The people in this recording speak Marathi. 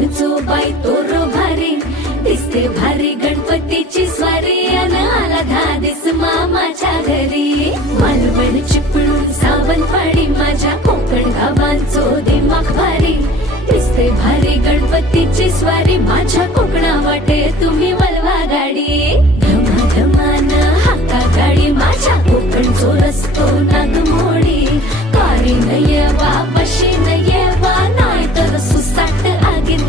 मालवणचो बाई तोरो भारी दिसते भारी गणपतीची स्वारी अन आला धादिस मामाच्या घरी मालवण चिपळूण सावंतवाडी माझ्या कोकण गावांचो दिमाग भारी दिसते भारी गणपतीची स्वारी माझ्या कोकणा वाटे तुम्ही